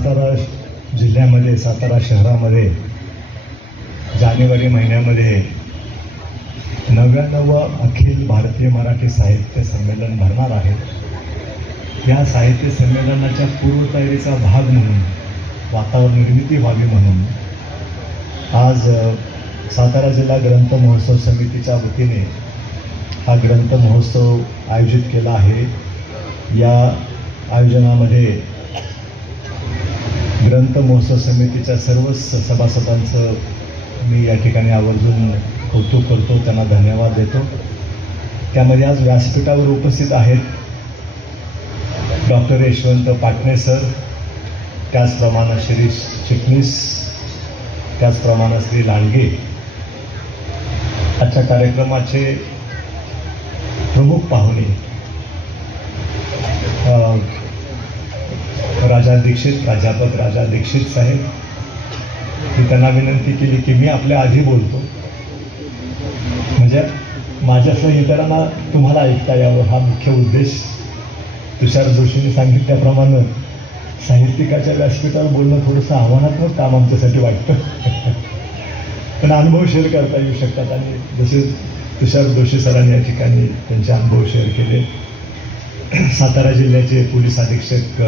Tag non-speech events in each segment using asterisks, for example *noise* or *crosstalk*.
सातारा जिल्ह्यामध्ये सातारा शहरामध्ये जानेवारी महिन्यामध्ये नव्याण्णवं अखिल भारतीय मराठी साहित्य संमेलन भरणार आहे. या साहित्य संमेलनाच्या पूर्वतयारीचा भाग म्हणून वातावरण निर्मिती व्हावी म्हणून आज सातारा जिल्हा ग्रंथ महोत्सव समितीच्या वतीने हा ग्रंथ महोत्सव आयोजित केला आहे. या आयोजनामध्ये ग्रंथ महोत्सव समितीच्या सर्वच सभासदांचं मी या ठिकाणी आवर्जून कौतुक करतो त्यांना धन्यवाद देतो. त्यामध्ये आज व्यासपीठावर उपस्थित आहेत डॉक्टर यशवंत पाटणे सर त्याचप्रमाणे शिरीष चिटणीस त्याचप्रमाणे श्री लांडगे. आजच्या कार्यक्रमाचे प्रमुख पाहुणे राजा दीक्षित प्राध्यापक राजा दीक्षित साहेब. मी त्यांना विनंती केली की मी आपल्या आधी बोलतो. म्हणजे माझ्यासह इतरांना तुम्हाला ऐकता यावं हा मुख्य उद्देश. तुषार जोशींनी सांगितल्याप्रमाणे साहित्यिकाच्या व्यासपीठावर बोलणं थोडंसं आव्हानात्मक काम आमच्यासाठी वाटतं. पण अनुभव शेअर करता येऊ शकतात. आणि जसे तुषार जोशी सरांनी या ठिकाणी त्यांचे अनुभव शेअर केले. सातारा जिल्ह्याचे पोलीस अधीक्षक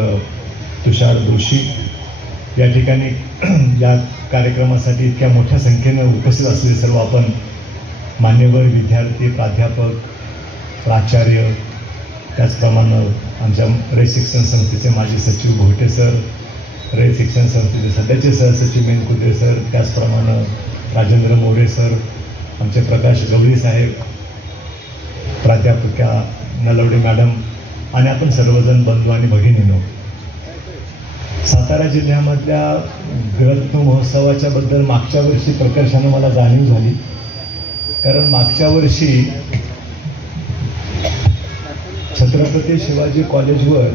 तुषार जोशी या ठिकाणी *clears throat* या कार्यक्रमासाठी इतक्या मोठ्या संख्येनं उपस्थित असलेले सर्व आपण मान्यवर विद्यार्थी प्राध्यापक प्राचार्य त्याचप्रमाणे आमच्या रे शिक्षण संस्थेचे माजी सचिव भोटे सर रे शिक्षण संस्थेचे सध्याचे सहसचिव मेनकुद्रे सर त्याचप्रमाणे राजेंद्र मोरे सर आमचे प्रकाश गवळी साहेब प्राध्यापिका नलवडे मॅडम आणि आपण सर्वजण बंधू आणि भगिनीनो. सातारा जिल्ह्यामधल्या ग्रंथ महोत्सवाच्या बद्दल मागच्या वर्षी प्रकर्षानं मला जाणीव झाली. कारण मागच्या वर्षी छत्रपती शिवाजी कॉलेजवर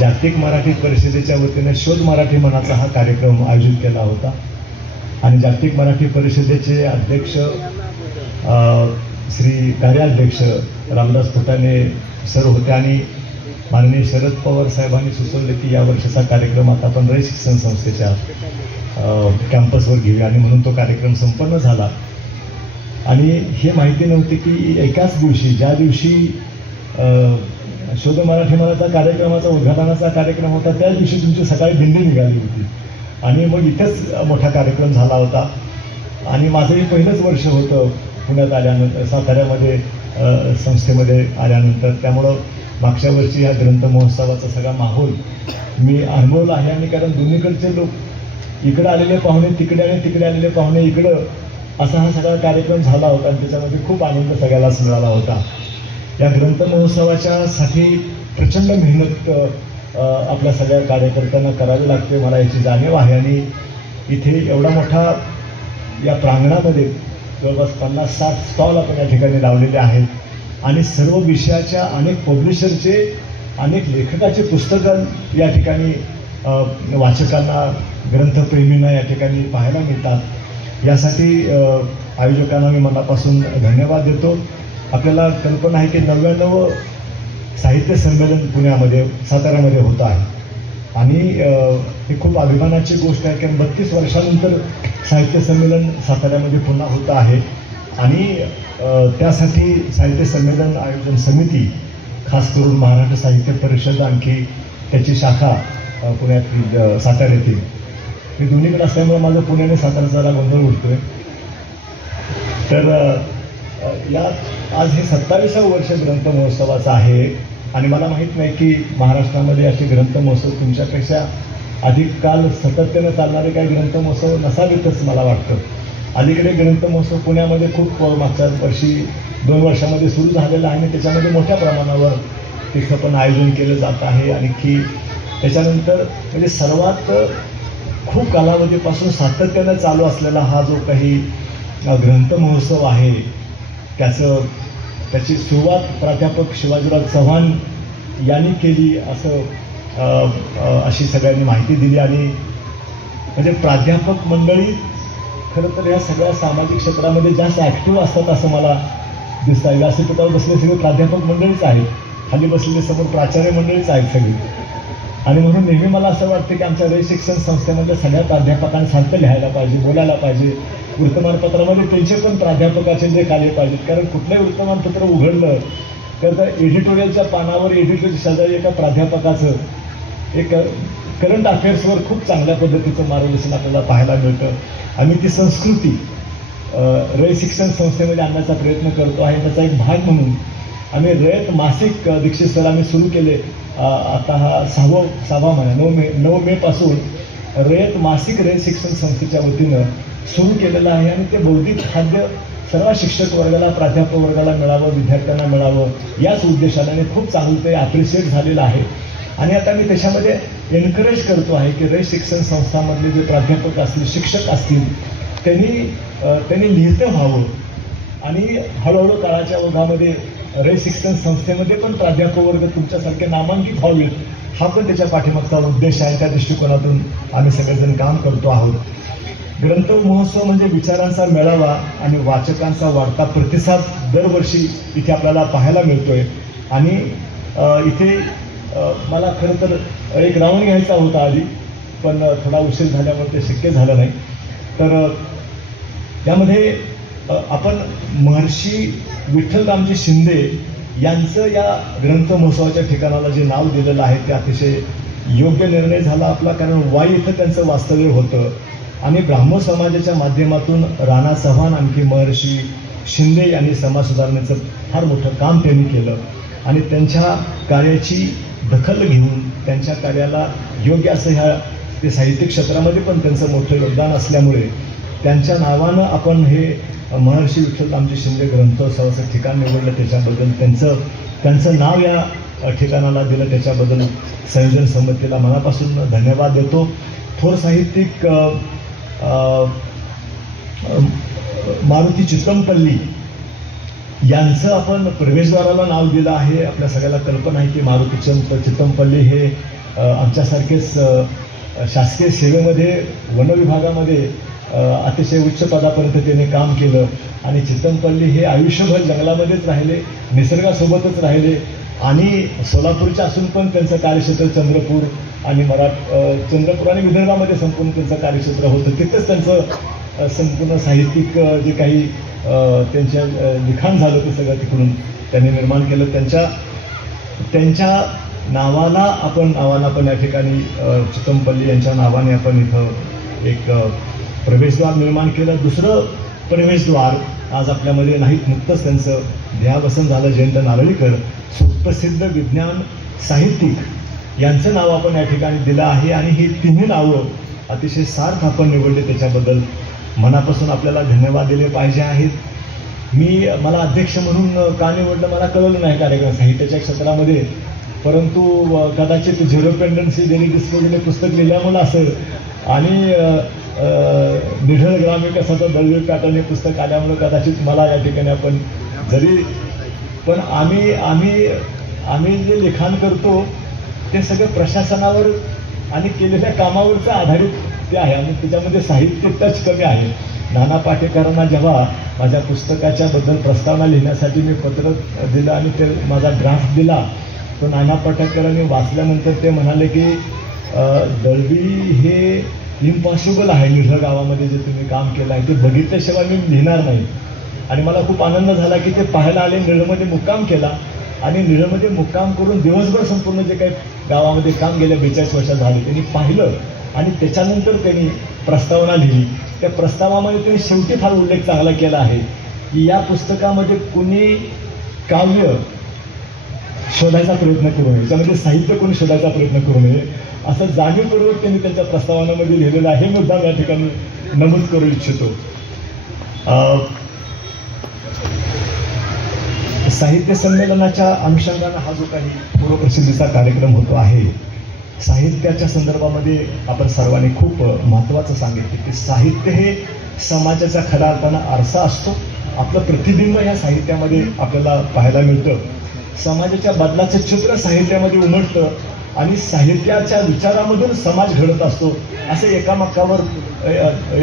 जागतिक मराठी परिषदेच्या वतीने शोध मराठी मनाचा हा कार्यक्रम आयोजित केला होता. आणि जागतिक मराठी परिषदेचे अध्यक्ष श्री कार्याध्यक्ष रामदास फुटाणे सर होते आणि माननीय शरद पवार साहेबांनी सुचवले की या वर्षाचा कार्यक्रम आता आपण रय शिक्षण संस्थेच्या कॅम्पसवर घेऊया आणि म्हणून तो कार्यक्रम संपन्न झाला. आणि हे माहिती नव्हती की एकाच दिवशी ज्या दिवशी शोध मराठी मनाचा कार्यक्रमाचा उद्घाटनाचा कार्यक्रम होता त्याच दिवशी तुमची सकाळी दिंडी निघाली होती. आणि मग इथेच मोठा कार्यक्रम झाला होता. आणि माझंही पहिलंच वर्ष होतं पुण्यात आल्यानंतर साताऱ्यामध्ये संस्थेमध्ये आल्यानंतर. त्यामुळं मागच्या वर्षी या ग्रंथ महोत्सवाचा सगळा माहोल मी अनुभवला आहे आणि कारण दोन्हीकडचे लोक इकडे आलेले पाहुणे तिकडे आणि तिकडे आलेले पाहुणे इकडं असा हा सगळा कार्यक्रम झाला होता आणि त्याच्यामध्ये खूप आनंद सगळ्यालाच मिळाला होता. या ग्रंथ महोत्सवाच्या साठी प्रचंड मेहनत आपल्या सगळ्या कार्यकर्त्यांना करावी लागते मला याची जाणीव आहे आणि इथे एवढा मोठा या प्रांगणामध्ये जवळपास पन्नास साठ स्टॉल आपण या ठिकाणी लावलेले आहेत. आणि सर्व विषयाच्या अनेक पब्लिशरचे अनेक लेखकाचे पुस्तकं या ठिकाणी वाचकांना ग्रंथप्रेमींना या ठिकाणी पाहायला मिळतात. यासाठी आयोजकांना मी मनापासून धन्यवाद देतो. आपल्याला कल्पना आहे की नव्याण्णव साहित्य संमेलन पुण्यामध्ये साताऱ्यामध्ये होतं आहे. आणि ही खूप अभिमानाची गोष्ट आहे कारण बत्तीस वर्षानंतर साहित्य संमेलन साताऱ्यामध्ये पुन्हा होतं आहे. आणि त्यासाठी साहित्य संमेलन आयोजन समिती खास करून महाराष्ट्र साहित्य परिषद आणखी त्याची शाखा पुण्यातील अ, साताऱ्यातील हे दोन्हीकडे असल्यामुळे माझं पुण्याने सातारा जरा गोंधळ उठतोय तर या आज हे सत्तावीसावं वर्ष ग्रंथ महोत्सवाचं आहे आणि मला माहीत नाही की महाराष्ट्रामध्ये असे ग्रंथ महोत्सव तुमच्यापेक्षा अधिक काल सातत्यानं चालणारे काही ग्रंथ महोत्सव नसावेतच मला वाटतं. अलीकडे ग्रंथ महोत्सव पुण्यामध्ये खूप मागच्या वर्षी दोन वर्षामध्ये सुरू झालेला आहे आणि त्याच्यामध्ये मोठ्या प्रमाणावर तिथं पण आयोजन केलं जात आहे. आणखी त्याच्यानंतर म्हणजे सर्वात खूप कालावधीपासून सातत्यानं चालू असलेला हा जो काही ग्रंथ महोत्सव आहे त्याचं त्याची सुरुवात प्राध्यापक शिवाजीराव चव्हाण यांनी केली असं अशी सगळ्यांनी माहिती दिली. आणि म्हणजे प्राध्यापक मंडळी खरं तर या सगळ्या सामाजिक क्षेत्रामध्ये जास्त ॲक्टिव्ह असतात असं मला दिसतं व्यासपीठावर बसले सगळे प्राध्यापक मंडळीच आहेत. खाली बसलेले समोर प्राचार्य मंडळीच आहेत सगळी. आणि म्हणून नेहमी मला असं वाटतं की आमच्या रय शिक्षण संस्थेमध्ये सगळ्या प्राध्यापकांसारखं लिहायला पाहिजे बोलायला पाहिजे. वृत्तमानपत्रामध्ये त्यांचे पण प्राध्यापकाचे जे कार्य पाहिजेत. कारण कुठलंही वृत्तमानपत्र उघडलं तर त्या एडिटोरियलच्या पानावर एडिटोरियल शेजारी एका प्राध्यापकाचं एक करंट अफेअर्सवर खूप चांगल्या पद्धतीचं मार्गदर्शन आपल्याला पाहायला मिळतं. आम्ही ती संस्कृती रय शिक्षण संस्थेमध्ये आणण्याचा प्रयत्न करतो आहे. त्याचा एक भाग म्हणून आम्ही रयत मासिक दीक्षित सर आम्ही सुरू केले. आता हा सहावा सहावा महिना नऊ मे नऊ मेपासून रयत मासिक रयत शिक्षण संस्थेच्या वतीनं सुरू केलेलं आहे आणि ते बौद्धिक खाद्य सर्व शिक्षक वर्गाला प्राध्यापक वर्गाला मिळावं विद्यार्थ्यांना मिळावं याच उद्देशाने आणि खूप चांगलं ते ॲप्रिशिएट झालेलं आहे. आणि आता मी त्याच्यामध्ये एनकरेज करतो आहे की रय शिक्षण संस्थामधले जे प्राध्यापक असतील शिक्षक असतील त्यांनी त्यांनी लिहितं व्हावं. आणि हळूहळू काळाच्या ओघामध्ये रय शिक्षण संस्थेमध्ये पण प्राध्यापक वर्ग तुमच्यासारखे नामांकित व्हावेत हा पण त्याच्या पाठीमागचा उद्देश आहे. त्या दृष्टिकोनातून आम्ही सगळेजण काम करतो आहोत. ग्रंथ महोत्सव म्हणजे विचारांचा मेळावा आणि वाचकांचा वाढता प्रतिसाद दरवर्षी इथे आपल्याला पाहायला मिळतोय. आणि इथे मला खरं तर एक राऊंड घ्यायचा होता आधी पण थोडा उशीर झाल्यामुळे ते शक्य झालं नाही. तर त्यामध्ये आपण महर्षी विठ्ठलरामजी शिंदे यांचं या ग्रंथ महोत्सवाच्या ठिकाणाला जे नाव दिलेलं आहे ते अतिशय योग्य निर्णय झाला आपला कारण वाई इथं त्यांचं वास्तव्य होतं. आणि ब्राह्मण समाजाच्या माध्यमातून राणा चव्हाण आणखी महर्षी शिंदे यांनी समाज सुधारण्याचं फार मोठं काम त्यांनी केलं. आणि त्यांच्या कार्याची दखल घेऊन त्यांच्या कार्याला योग्य असं ह्या ते साहित्य क्षेत्रामध्ये पण त्यांचं मोठं योगदान असल्यामुळे त्यांच्या नावानं आपण हे महर्षी विठ्ठल विठ्ठलरामजी शिंदे ग्रंथोत्सवाचं ठिकाण निवडलं त्याच्याबद्दल त्यांचं त्यांचं नाव या ठिकाणाला दिलं त्याच्याबद्दल संयोजन समितीला मनापासून धन्यवाद देतो. थोर साहित्यिक मारुती चितमपल्ली यांचं आपण प्रवेशद्वाराला नाव दिलं आहे. आपल्या सगळ्याला कल्पना आहे की मारुती चंद चितमपल्ली हे आमच्यासारखेच शासकीय सेवेमध्ये वनविभागामध्ये अतिशय उच्च पदापर्यंत त्याने काम केलं. आणि चितमपल्ली हे आयुष्यभर जंगलामध्येच राहिले निसर्गासोबतच राहिले. आणि सोलापूरच्या असून पण त्यांचं कार्यक्षेत्र चंद्रपूर आणि मराठ चंद्रपूर आणि विदर्भामध्ये संपूर्ण त्यांचं कार्यक्षेत्र होतं. तिथंच त्यांचं संपूर्ण साहित्यिक जे काही त्यांच्या लिखाण झालं ते सगळं तिकडून. त्यांनी निर्माण केलं. त्यांच्या त्यांच्या नावाला आपण नावाला पण या ठिकाणी चितमपल्ली यांच्या नावाने आपण इथं एक प्रवेशद्वार निर्माण केलं. दुसरं प्रवेशद्वार आज आपल्यामध्ये नाहीत नुकतंच त्यांचं ध्यावसन झालं. जयंत नारळीकर सुप्रसिद्ध विज्ञान साहित्यिक यांचं नाव आपण या ठिकाणी दिलं आहे. आणि ही तिन्ही नावं अतिशय सार्थ आपण निवडले त्याच्याबद्दल. मनापासून आपल्याला धन्यवाद दिले पाहिजे आहेत. मी मला अध्यक्ष म्हणून का निवडलं मला कळलं नाही कार्यक्रम साहित्याच्या क्षेत्रामध्ये. परंतु कदाचित झिरो पेंडन्सी डेली वगैरे पुस्तक लिहिल्यामुळं असेल. आणि निढळ ग्रामविकासाचा दळवी पॅटर्न हे पुस्तक आल्यामुळं कदाचित मला या ठिकाणी आपण जरी पण आम्ही आम्ही आम्ही जे लिखाण करतो ते सगळं प्रशासनावर आणि केलेल्या कामावरचं आधारित ते आहे आणि त्याच्यामध्ये साहित्य टच कमी आहे. नाना पाटेकरांना जेव्हा माझ्या पुस्तकाच्या बद्दल प्रस्तावना लिहिण्यासाठी मी पत्र दिलं आणि ते माझा ड्राफ्ट दिला तो नाना पाटेकरांनी वाचल्यानंतर ते म्हणाले की दळवी हे इम्पॉसिबल आहे निढळ गावामध्ये जे तुम्ही काम केलं आहे. ते बघितल्याशिवाय मी लिहिणार नाही. आणि मला खूप आनंद झाला की ते पाहायला आले निळमध्ये मुक्काम केला. आणि निळमध्ये मुक्काम करून दिवसभर संपूर्ण जे काही गावामध्ये काम गेल्या बेचाळीस वर्षात झाले. त्यांनी पाहिलं आणि त्याच्यानंतर त्यांनी प्रस्तावना लिहिली. त्या प्रस्तावामध्ये त्यांनी शेवटी फार उल्लेख चांगला केला आहे की या पुस्तकामध्ये कुणी काव्य शोधायचा प्रयत्न करू नये त्यामध्ये साहित्य कोणी शोधायचा प्रयत्न करू नये असं जाणीवपूर्वक त्यांनी त्यांच्या प्रस्तावनामध्ये लिहिलेलं आहे. हे मुद्दा या ठिकाणी नमूद करू इच्छितो. साहित्य संमेलनाच्या अनुषंगानं हा जो काही पूर्वप्रसिद्धीचा कार्यक्रम होतो आहे साहित्याच्या संदर्भामध्ये आपण सर्वांनी खूप महत्त्वाचं सांगितलं की साहित्य हे समाजाचा खऱ्या अर्थानं आरसा असतो. आपलं प्रतिबिंब या साहित्यामध्ये आपल्याला पाहायला मिळतं. समाजाच्या बदलाचं चित्र साहित्यामध्ये उमटतं आणि साहित्याच्या विचारामधून समाज घडत असतो. असे एकामेकावर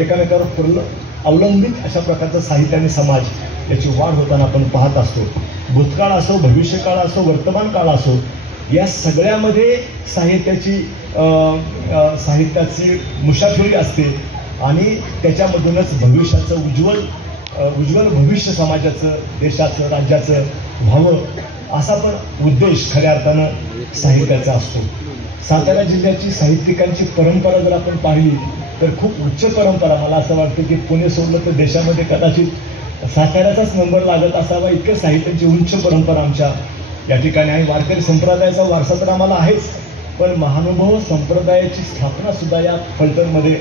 एकामेकावर पूर्ण अवलंबित अशा प्रकारचं साहित्य आणि समाज याची वाढ होताना आपण पाहत असतो. भूतकाळ असो भविष्यकाळ असो वर्तमान काळ असो या सगळ्यामध्ये साहित्याची साहित्याची मुशाफिरी असते आणि त्याच्यामधूनच भविष्याचं उज्ज्वल उज्ज्वल भविष्य समाजाचं देशाचं राज्याचं व्हावं असा पण उद्देश खऱ्या अर्थानं साहित्याचा असतो. सातारा जिल्ह्याची साहित्यिकांची परंपरा जर आपण पाहिली तर खूप उच्च परंपरा मला असं वाटतं की पुणे सोडलं तर देशामध्ये कदाचित साताऱ्याचाच नंबर लागत असावा इतकं साहित्याची उंच परंपरा आमच्या या ठिकाणी आणि वारकरी संप्रदायाचा वारसा तर आम्हाला आहेच पण महानुभव संप्रदायाची स्थापना सुद्धा या फलटणमध्ये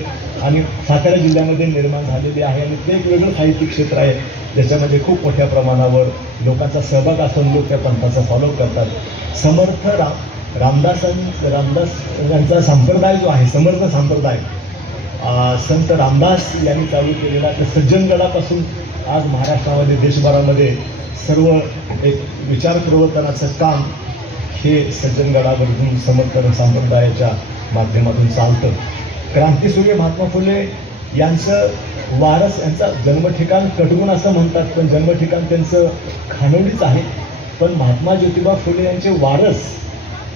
आणि सातारा जिल्ह्यामध्ये निर्माण झालेली आहे. आणि ते एक वेगळं साहित्यिक क्षेत्र आहे ज्याच्यामध्ये खूप मोठ्या प्रमाणावर लोकांचा सहभाग असून लोक त्या पंथाचा फॉलो करतात. समर्थ राम रामदासां रामदास यांचा संप्रदाय जो आहे समर्थ संप्रदाय संत रामदास यांनी चालू केलेला तर सज्जनगडापासून आज महाराष्ट्रामध्ये देशभरामध्ये सर्व एक विचार प्रवर्तनाचं काम हे सज्जनगडावरून समर्थन संप्रदायाच्या माध्यमातून चालतं. क्रांतीसूर्य महात्मा फुले यांचं वारस यांचा जन्मठिकाण कटगुण असं म्हणतात पण जन्मठिकाण त्यांचं खानवडीच आहे. पण महात्मा ज्योतिबा फुले यांचे वारस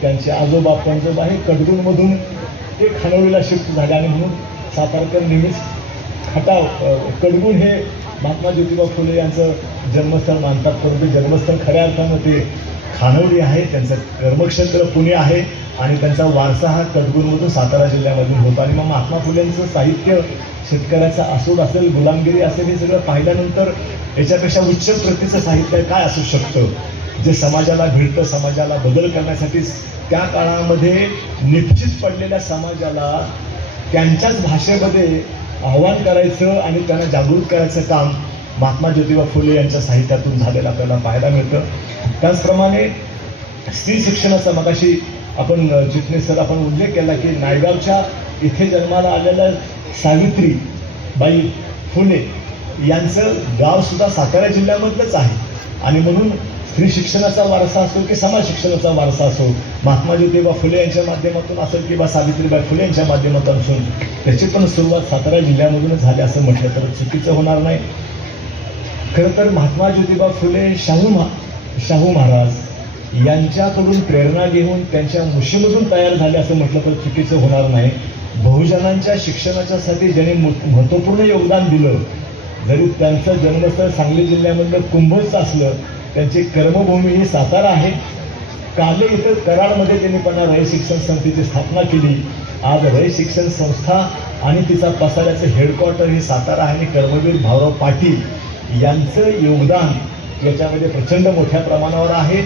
त्यांचे आजोबा पणजोबा हे कटगुणमधून ते खानवडीला शिफ्ट झाले आणि म्हणून सातारकर नेहमीच खटाव कडगुण हे महात्मा ज्योतिबा फुले यांचं जन्मस्थळ मानतात परंतु जन्मस्थळ खऱ्या अर्थानं ते खानवडी आहे त्यांचं कर्मक्षेत्र पुणे आहे आणि त्यांचा वारसा हा कडगुणमधून सातारा जिल्ह्यामधून होता. आणि मग महात्मा फुलेंचं साहित्य शेतकऱ्याचा असूद असेल गुलामगिरी असेल हे सगळं पाहिल्यानंतर याच्यापेक्षा उच्च प्रतीचं साहित्य काय असू शकतं? जे समाजाला भिडतं समाजाला बदल करण्यासाठी त्या काळामध्ये निश्चित पडलेल्या समाजाला त्यांच्याच भाषेमध्ये आव्हान करायचं आणि त्यांना जागृत करायचं काम महात्मा ज्योतिबा फुले यांच्या साहित्यातून झालेलं आपल्याला पाहायला मिळतं. त्याचप्रमाणे स्त्री शिक्षणाचा मगाशी आपण अ, सर आपण उल्लेख केला की नायगावच्या इथे जन्माला आलेल्या सावित्री बाई फुले यांचं गावसुद्धा सातारा जिल्ह्यामधलंच आहे. आणि म्हणून स्त्री शिक्षणाचा वारसा असो की समाज शिक्षणाचा वारसा असो महात्मा ज्योतिबा फुले यांच्या माध्यमातून असेल किंवा सावित्रीबाई फुले यांच्या माध्यमातून असून त्याची पण सुरुवात सातारा जिल्ह्यामधूनच झाली असं म्हटलं तर चुकीचं होणार नाही. खरं तर महात्मा ज्योतिबा फुले शाहू महा शाहू महाराज यांच्याकडून प्रेरणा घेऊन त्यांच्या मुशीमधून तयार झाले असं म्हटलं तर चुकीचं होणार नाही. बहुजनांच्या शिक्षणाच्यासाठी ज्यांनी महत्त्वपूर्ण योगदान दिलं जरी त्यांचं जन्मस्थळ सांगली जिल्ह्यामधलं कुंभच असलं त्यांची कर्मभूमी ही सातारा आहे. काले इथं कराडमध्ये त्यांनी पण रय शिक्षण संस्थेची स्थापना केली. आज रय शिक्षण संस्था आणि तिचा पसाऱ्याचं हेडक्वार्टर हे सातारा आहे आणि कर्मवीर भाऊराव पाटील यांचं योगदान याच्यामध्ये प्रचंड मोठ्या प्रमाणावर आहे.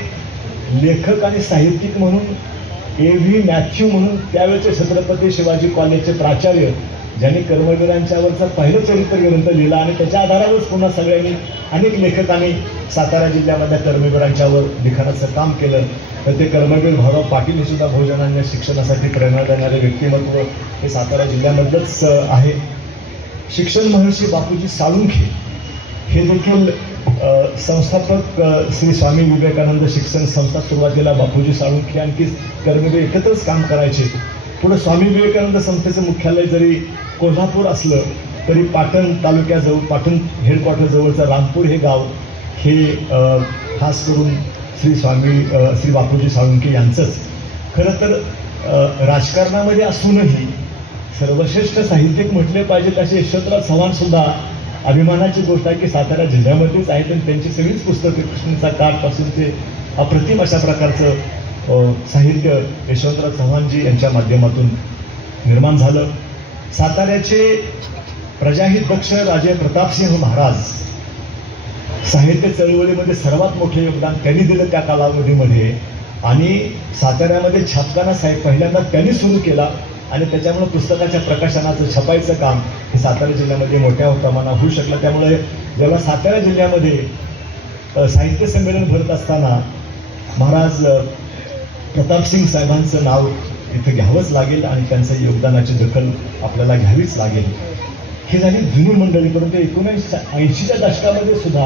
लेखक आणि साहित्यिक म्हणून ए व्ही मॅथ्यू म्हणून त्यावेळेचे छत्रपती शिवाजी कॉलेजचे प्राचार्य ज्यांनी कर्मवीरांच्यावरचा पहिलं चरित्र ग्रंथ लिहिला आणि त्याच्या आधारावरच पुन्हा सगळ्यांनी अनेक लेखकांनी सातारा जिल्ह्यामधल्या कर्मवीरांच्यावर लिखाणाचं काम केलं. तर ते कर्मवीर भाऊराव पाटील हे सुद्धा बहुजनांच्या शिक्षणासाठी प्रेरणा देणारे व्यक्तिमत्व हे सातारा जिल्ह्यामधलंच आहे. शिक्षण महर्षी बापूजी साळुंखे हे देखील संस्थापक श्री स्वामी विवेकानंद शिक्षण संस्था सुरुवातीला बापूजी साळुंखे आणखी कर्मवीर एकत्रच काम करायचे. पुढे स्वामी विवेकानंद संस्थेचं मुख्यालय जरी कोल्हापूर असलं तरी पाटण तालुक्याजवळ पाटण हेडक्वार्टरजवळचं रामपूर हे गाव हे खास करून श्री स्वामी श्री बापूजी साळुंखे यांचंच. खरं तर राजकारणामध्ये असूनही सर्वश्रेष्ठ साहित्यिक म्हटले पाहिजेत असे यशवंतराव चव्हाणसुद्धा अभिमानाची गोष्ट आहे की सातारा जिल्ह्यामध्येच आहेत आणि त्यांची सगळीच पुस्तकं कृष्णचा काठपासून ते अप्रतिम अशा प्रकारचं साहित्य यशवंतराव चव्हाणजी यांच्या माध्यमातून निर्माण झालं. साताऱ्याचे प्रजाहित पक्ष राजे प्रतापसिंह महाराज साहित्य चळवळीमध्ये सर्वात मोठे योगदान त्यांनी दिलं त्या कालावधीमध्ये आणि साताऱ्यामध्ये छापखाना साहेब पहिल्यांदा त्यांनी सुरू केला. आणि त्याच्यामुळे पुस्तकाच्या प्रकाशनाचं छपायचं काम हे सातारा जिल्ह्यामध्ये मोठ्या प्रमाणात होऊ शकलं. त्यामुळे जेव्हा सातारा जिल्ह्यामध्ये साहित्य संमेलन भरत असताना महाराज प्रतापसिंग साहेबांचं नाव इथं घ्यावंच लागेल आणि त्यांचं योगदानाची दखल आपल्याला घ्यावीच लागेल. हे झाली जुनी मंडळी परंतु एकोणीसशे ऐंशीच्या दशकामध्ये सुद्धा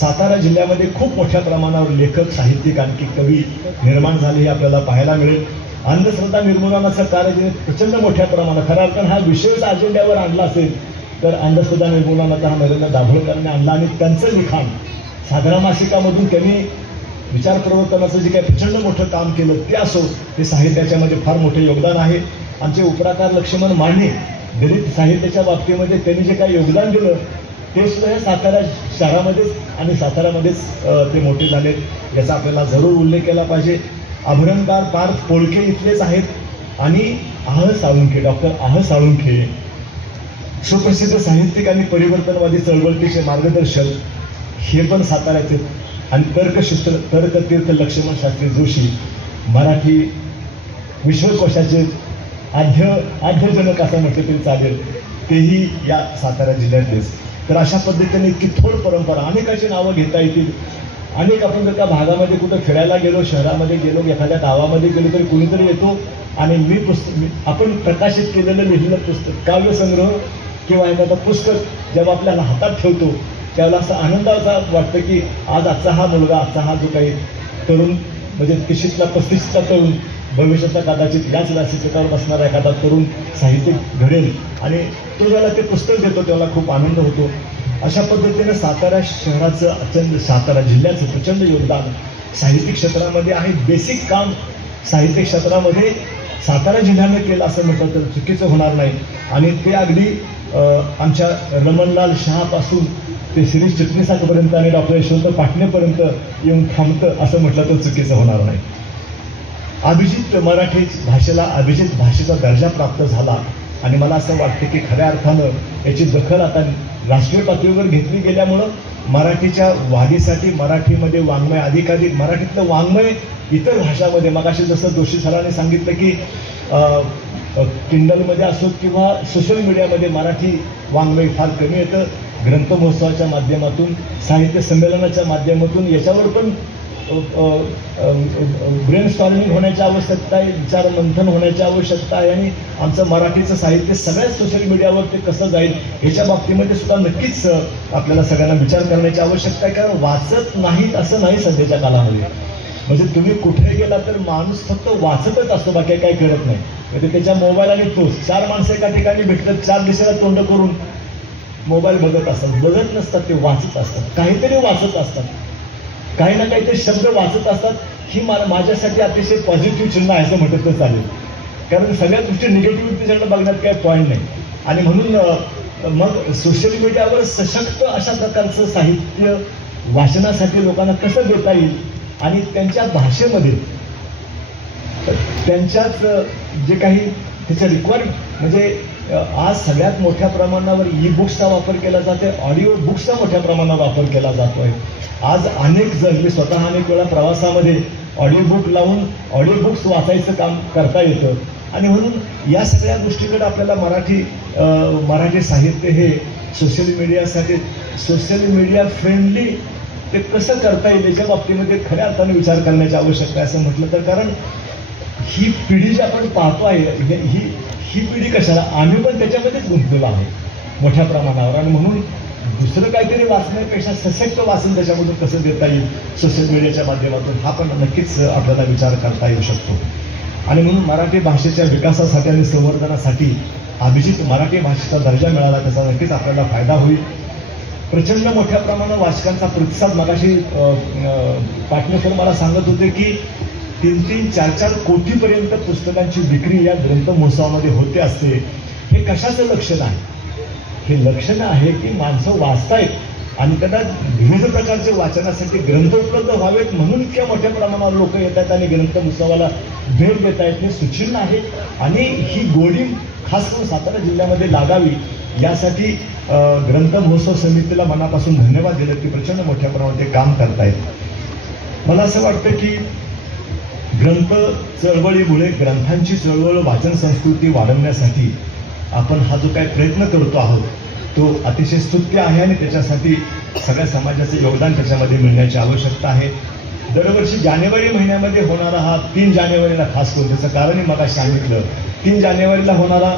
सातारा जिल्ह्यामध्ये खूप मोठ्या प्रमाणावर लेखक साहित्यिक आणखी कवी निर्माण झाले हे आपल्याला पाहायला मिळेल. अंधश्रद्धा निर्मूलनाचं कार्य जे प्रचंड मोठ्या प्रमाणात खऱ्या अर्थानं हा विषयच अजेंड्यावर आणला असेल तर अंधश्रद्धा निर्मूलनाचा हा नरेंद्र दाभोळकरांनी आणला आणि त्यांचं लिखाण साधारण मासिकामधून त्यांनी विचार प्रवर्तनाचं जे काही प्रचंड मोठं काम केलं ते असो ते साहित्याच्यामध्ये फार मोठे योगदान आहे. आमचे उपराकार लक्ष्मण माने दलित साहित्याच्या बाबतीमध्ये त्यांनी जे काही योगदान दिलं ते सुद्धा या सातारा शहरामध्येच आणि साताऱ्यामध्येच ते मोठे झालेत याचा आपल्याला जरूर उल्लेख केला पाहिजे. अभ्यंकर पार्क पोळके इथलेच आहेत. आणि आह साळुंखे डॉक्टर आह साळुंखे. सुप्रसिद्ध साहित्यिक आणि परिवर्तनवादी चळवळीचे मार्गदर्शक हे पण साताऱ्याचे आणि तर्कशिस्त तर्कतीर्थ लक्ष्मण शास्त्री जोशी मराठी विश्वकोशाचे आद्य आद्यजनक असं म्हटलं तरी चालेल. तेही या सातारा जिल्ह्यातलेच. तर अशा पद्धतीने किथोड परंपरा अनेकाची नावं घेता येतील. अनेक आपण जर त्या भागामध्ये कुठं खेळायला गेलो शहरामध्ये गेलो एखाद्या गावामध्ये गेलो तरी कुणीतरी येतो आणि मी पुस्तक मी- आपण प्रकाशित केलेलं लिहिलेलं पुस्तक काव्यसंग्रह किंवा एखादा पुस्तक जेव्हा आपल्याला हातात ठेवतो त्यावेळेला असा आनंदाचा वाटतं की आज आजचा हा मुलगा आजचा हा जो काही तरुण म्हणजे तिशीतला पस्तीसचा तरुण भविष्याचा कदाचित याच व्यासपीठावर बसणारा एखादा तरुण साहित्यिक घडेल आणि तो ज्याला ते पुस्तक देतो त्याला खूप आनंद होतो. अशा पद्धतीनं सातारा शहराचं अत्यंत सातारा जिल्ह्याचं प्रचंड योगदान साहित्यिक क्षेत्रामध्ये आहे. बेसिक काम साहित्य क्षेत्रामध्ये सातारा जिल्ह्याने केलं असं म्हटलं तर चुकीचं होणार नाही. आणि ते अगदी आमच्या रमणलाल शहापासून ते शिरीष चिटणीसापर्यंत आणि डॉक्टर यशवंत पाटणेपर्यंत येऊन थांबतं असं म्हटलं तर चुकीचं होणार नाही. अभिजित मराठी भाषेला अभिजित भाषेचा दर्जा प्राप्त झाला. आणि मला असं वाटतं की खऱ्या अर्थानं याची दखल आता राष्ट्रीय पातळीवर घेतली गेल्यामुळं मराठीच्या वाढीसाठी मराठीमध्ये वाङ्मय अधिकाधिक मराठीतलं वाङ्मय इतर भाषामध्ये मगाशी जसं जोशी सरांनी सांगितलं की किंडलमध्ये असो किंवा सोशल मीडियामध्ये मराठी वाङ्मय फार कमी येतं. ग्रंथमहोत्सवाच्या माध्यमातून साहित्य संमेलनाच्या माध्यमातून याच्यावर पण ब्रेन स्टॉर्मिंग होण्याची आवश्यकता आहे विचार मंथन होण्याची आवश्यकता आहे आणि आमचं मराठीचं साहित्य सगळ्याच सोशल मीडियावर ते कसं जाईल याच्या बाबतीमध्ये सुद्धा नक्कीच आपल्याला सगळ्यांना विचार करण्याची आवश्यकता आहे. कारण वाचत नाहीत असं नाही सध्याच्या कालामध्ये. म्हणजे तुम्ही कुठे गेला तर माणूस फक्त वाचतच असतो बाकी काही करत नाही. म्हणजे त्याच्या मोबाईल आणि तोच. चार माणसं एका ठिकाणी भेटतात चार दिशेला तोंड करून मोबाईल बघत असतात. बघत नसतात ते वाचत असतात. काहीतरी वाचत असतात. काही ना काही ते शब्द वाचत असतात. ही मा माझ्यासाठी अतिशय पॉझिटिव्ह चिन्ह आहे असं म्हटलं तर चालेल. कारण सगळ्या गोष्टी निगेटिव्ह त्याच्याकडे बघण्यात काही पॉईंट नाही. आणि म्हणून मग सोशल मीडियावर सशक्त अशा प्रकारचं साहित्य वाचनासाठी लोकांना कसं देता येईल? आणि त्यांच्या भाषेमध्ये त्यांच्याच जे काही त्याचं रिक्वायरमेंट म्हणजे आज सगळ्यात मोठ्या प्रमाणावर ई बुक्सचा वापर केला जाते ऑडिओ बुक्सचा मोठ्या प्रमाणावर वापर केला जातोय. आज अनेक जण मी स्वतः अनेक वेळा प्रवासामध्ये ऑडिओ बुक लावून ऑडिओ बुक्स वाचायचं काम करता येतं. आणि म्हणून या सगळ्या गोष्टीकडे आपल्याला मराठी मराठी साहित्य हे सोशल मीडियासाठी सोशल मीडिया फ्रेंडली ते कसं करता येईल याच्या बाबतीमध्ये खऱ्या अर्थाने विचार करण्याची आवश्यकता आहे असं म्हटलं तर कारण ही पिढी जी आपण पाहतो आहे ही ही पिढी कशाला? आम्ही पण त्याच्यामध्येच गुंतलेलो आहोत मोठ्या प्रमाणावर. आणि म्हणून दुसरं काहीतरी वाचण्यापेक्षा सशक्त वाचन त्याच्यामधून कसं देता येईल सोशल मीडियाच्या माध्यमातून हा पण नक्कीच आपल्याला विचार करता येऊ शकतो. आणि म्हणून मराठी भाषेच्या विकासासाठी आणि संवर्धनासाठी अभिजित मराठी भाषेचा दर्जा मिळाला त्याचा नक्कीच आपल्याला फायदा होईल. प्रचंड मोठ्या प्रमाणात वाचकांचा प्रतिसाद. मगाशी पाटणेकर मला सांगत होते की तीन तीन चार चार कोटीपर्यंत पुस्तकांची विक्री या ग्रंथ महोत्सवामध्ये होते असते. हे कशाचं लक्षण आहे? हे लक्षण आहे की माणसं वाचतायत आणि त्यांना विविध प्रकारचे वाचनासाठी ग्रंथ उपलब्ध व्हावेत म्हणून इतक्या मोठ्या प्रमाणावर लोक येत आहेत आणि ग्रंथ महोत्सवाला भेट देत आहेत हे सुचिन्ह आहे. आणि ही गोडी खास करून सातारा जिल्ह्यामध्ये लागावी. यासाठी ग्रंथ महोत्सव समितीला मनापासून धन्यवाद दिले की प्रचंड मोठ्या प्रमाणात ते काम करतायत. मला असं वाटतं की ग्रंथ चळवळीमुळे ग्रंथांची चळवळ वाचन संस्कृती वाढवण्यासाठी आपण हा जो काही प्रयत्न करतो आहोत तो अतिशय स्तुत्य आहे आणि त्याच्यासाठी सगळ्या समाजाचे योगदान त्याच्यामध्ये मिळण्याची आवश्यकता आहे. दरवर्षी जानेवारी महिन्यामध्ये होणारा हा तीन जानेवारीला खास करून त्याचं कारणही मला सांगितलं. तीन जानेवारीला होणारा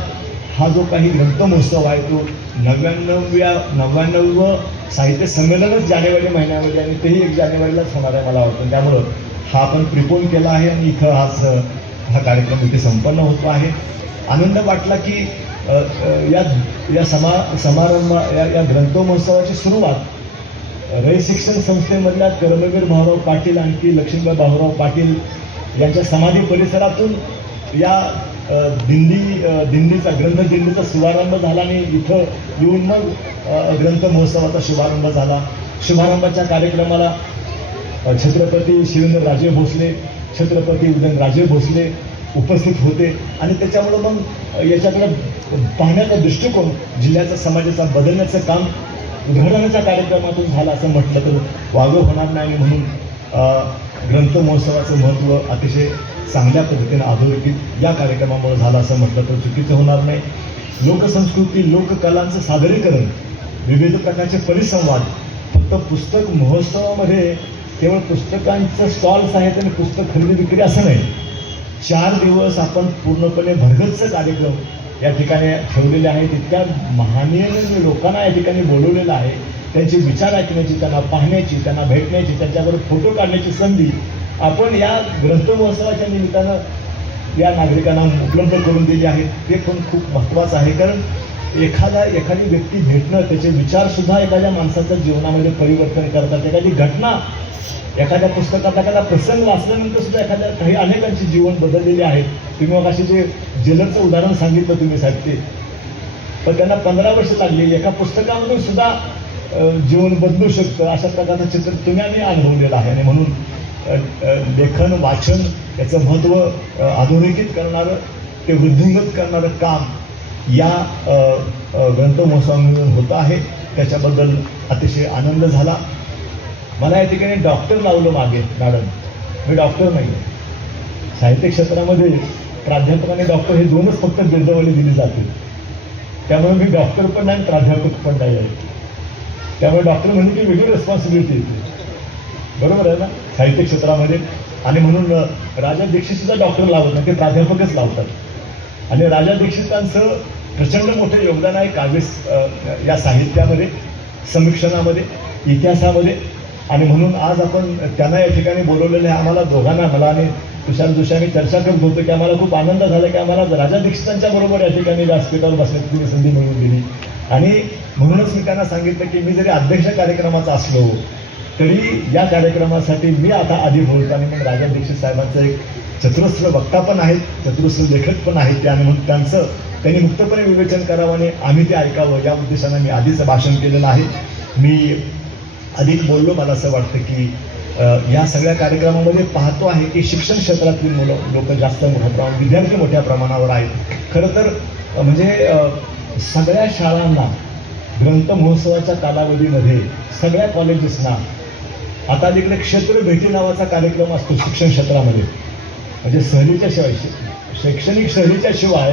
हा जो काही ग्रंथ महोत्सव आहे तो नव्याण्णव्या नव्याण्णव साहित्य संमेलनच जानेवारी महिन्यामध्ये आणि तेही एक जानेवारीलाच होणार आहे मला वाटतं. त्यामुळं हा आपण प्रिपोन केला आहे आणि इथं आज हा कार्यक्रम इथे संपन्न होतो आहे. आनंद वाटला की या या समा समारंभ या या ग्रंथमोत्सवाची सुरुवात रयत शिक्षण संस्थेमधल्या कर्मवीर भाऊराव पाटील आणखी लक्ष्मीबाई भाऊराव पाटील यांच्या समाधी परिसरातून या दिंडी दिंडीचा ग्रंथ दिंडीचा शुभारंभ झाला आणि इथं येऊन मग ग्रंथ महोत्सवाचा शुभारंभ झाला. शुभारंभाच्या कार्यक्रमाला छत्रपती शिवेंद्र राजे भोसले छत्रपती उदयनराजे भोसले उपस्थित होते. आणि त्याच्यामुळं मग याच्याकडे पाहण्याचा दृष्टिकोन जिल्ह्याचा समाजाचा बदलण्याचं काम उघडण्याच्या कार्यक्रमातून झालं असं म्हटलं तर वागं होणार नाही म्हणून ग्रंथ महोत्सवाचं महत्त्व अतिशय चांगल्या पद्धतीने अधोरेखित या कार्यक्रमामुळे झालं असं म्हटलं तर चुकीचं होणार नाही. लोकसंस्कृती लोककलांचं सादरीकरण विविध प्रकारचे परिसंवाद फक्त पुस्तक महोत्सवामध्ये केवळ पुस्तकांचं स्टॉल्स आहेत आणि पुस्तक खरेदी विक्री असं नाही. चार दिवस आपण पूर्णपणे भरगच्च कार्यक्रम या ठिकाणी ठेवलेले आहेत. इतक्या महानीय लोकांना या ठिकाणी बोलवलेलं आहे त्यांचे विचार ऐकण्याची त्यांना पाहण्याची त्यांना भेटण्याची त्यांच्यावर फोटो काढण्याची संधी आपण या ग्रंथ महोत्सवाच्या निमित्तानं या नागरिकांना उपलब्ध करून दिली आहेत ते पण खूप महत्त्वाचं आहे. कारण एखादा एखादी व्यक्ती भेटणं त्याचे विचारसुद्धा एखाद्या माणसाच्या जीवनामध्ये परिवर्तन करतात. एखादी घटना एखाद्या पुस्तकात एखादा प्रसंग वाचल्यानंतर सुद्धा एखाद्या काही अनेकांचे जीवन बदललेले आहेत तुम्ही मग असे जे जेलरचं उदाहरण सांगितलं तुम्ही साहेब ते. पण त्यांना पंधरा वर्ष लागलेली एका पुस्तकामधून सुद्धा जीवन बदलू शकतं. अशा प्रकारचं चित्र तुम्ही आम्ही अनुभवलेलं आहे. आणि म्हणून लेखन वाचन याचं महत्त्व अधोरेखित करणारं ते वृद्धिंगत करणारं काम या ग्रंथ महोत्सवामधून होत आहे. त्याच्याबद्दल अतिशय आनंद झाला. मला या ठिकाणी डॉक्टर लावलं मागे मॅडम. मी डॉक्टर नाही साहित्य क्षेत्रामध्ये प्राध्यापक आणि डॉक्टर हे दोनच फक्त बिरदावली दिली जाते त्यामुळे मी डॉक्टर पण नाही प्राध्यापक पण नाही आहे. त्यामुळे डॉक्टर म्हणजे की वेगळी रेस्पॉन्सिबिलिटी येते बरोबर आहे ना? साहित्य क्षेत्रामध्ये. आणि म्हणून राजा दीक्षितसुद्धा डॉक्टर लावत नाही ते प्राध्यापकच लावतात. आणि राजा दीक्षितांचं प्रचंड मोठं योगदान आहे काव्य या साहित्यामध्ये समीक्षणामध्ये इतिहासामध्ये. आणि म्हणून आज आपण त्यांना या ठिकाणी बोलवलेलं आहे. आम्हाला दोघांना मला आणि तुषार जोशी आम्ही चर्चा करत होतो की आम्हाला खूप आनंद झाला की आम्हाला राजा दीक्षितांच्या बरोबर या ठिकाणी व्यासपीठावर बसण्याची तुम्ही संधी मिळवून दिली. आणि म्हणूनच मी त्यांना सांगितलं की मी जरी अध्यक्ष कार्यक्रमाचा असलो तरी या कार्यक्रमासाठी मी आता आधी बोलतो आणि मग राजा दीक्षित साहेबांचं एक चतुरस्र वक्ता पण आहेत चतुरस्र लेखक पण आहेत ते आणि म्हणून त्यांचं त्यांनी मुक्तपणे विवेचन करावं आणि आम्ही ते ऐकावं. या उद्देशानं मी आधीच भाषण केलेलं आहे. मी अधिक बोललो मला असं वाटतं की या सगळ्या कार्यक्रमामध्ये पाहतो आहे की शिक्षण क्षेत्रातील मुलं लोक जास्त मोठ्या प्रमाणात विद्यार्थी मोठ्या प्रमाणावर आहेत. खरं तर म्हणजे सगळ्या शाळांना ग्रंथ महोत्सवाच्या कालावधीमध्ये सगळ्या कॉलेजेसना आता तिकडे क्षेत्र भेटी नावाचा कार्यक्रम असतो शिक्षण क्षेत्रामध्ये. म्हणजे सहलीच्या शिवाय शैक्षणिक सहलीच्या शिवाय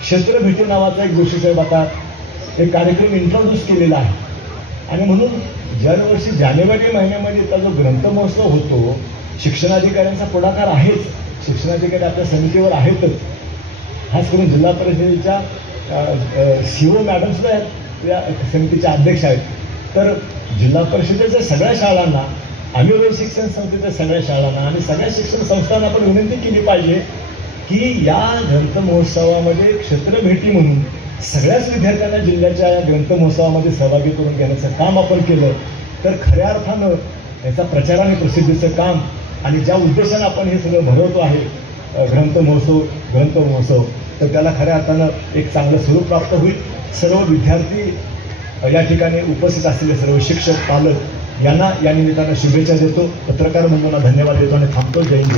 क्षेत्र भेटी नावाचा एक गोष्टी साहेब आता एक कार्यक्रम इंट्रोड्यूस केलेला आहे. आणि म्हणून दरवर्षी जानेवारी महिन्यामध्ये त्याचा जो ग्रंथ महोत्सव होतो शिक्षणाधिकाऱ्यांचा पुढाकार आहेच. शिक्षणाधिकारी आपल्या समितीवर आहेतच. खास करून जिल्हा परिषदेच्या सी ओ मॅडम सुद्धा आहेत या समितीच्या अध्यक्ष आहेत. तर जिल्हा परिषदेच्या सगळ्या शाळांना आम्ही शिक्षण संस्थेच्या सगळ्या शाळांना आणि सगळ्या शिक्षण संस्थांना आपण विनंती केली पाहिजे की या ग्रंथ महोत्सवामध्ये क्षेत्रभेटी म्हणून सगळ्याच विद्यार्थ्यांना जिल्ह्याच्या या ग्रंथ महोत्सवामध्ये सहभागी करून घेण्याचं काम आपण केलं तर खऱ्या अर्थानं याचा प्रचार आणि प्रसिद्धीचं काम आणि ज्या उद्देशानं आपण हे सगळं भरवतो आहे ग्रंथ महोत्सव ग्रंथ महोत्सव तर त्याला खऱ्या अर्थानं एक चांगलं स्वरूप प्राप्त होईल. सर्व विद्यार्थी या ठिकाणी उपस्थित असलेले सर्व शिक्षक पालक यांना या निमित्तानं शुभेच्छा देतो. पत्रकार बंधूंना धन्यवाद देतो आणि थांबतो. जय हिंद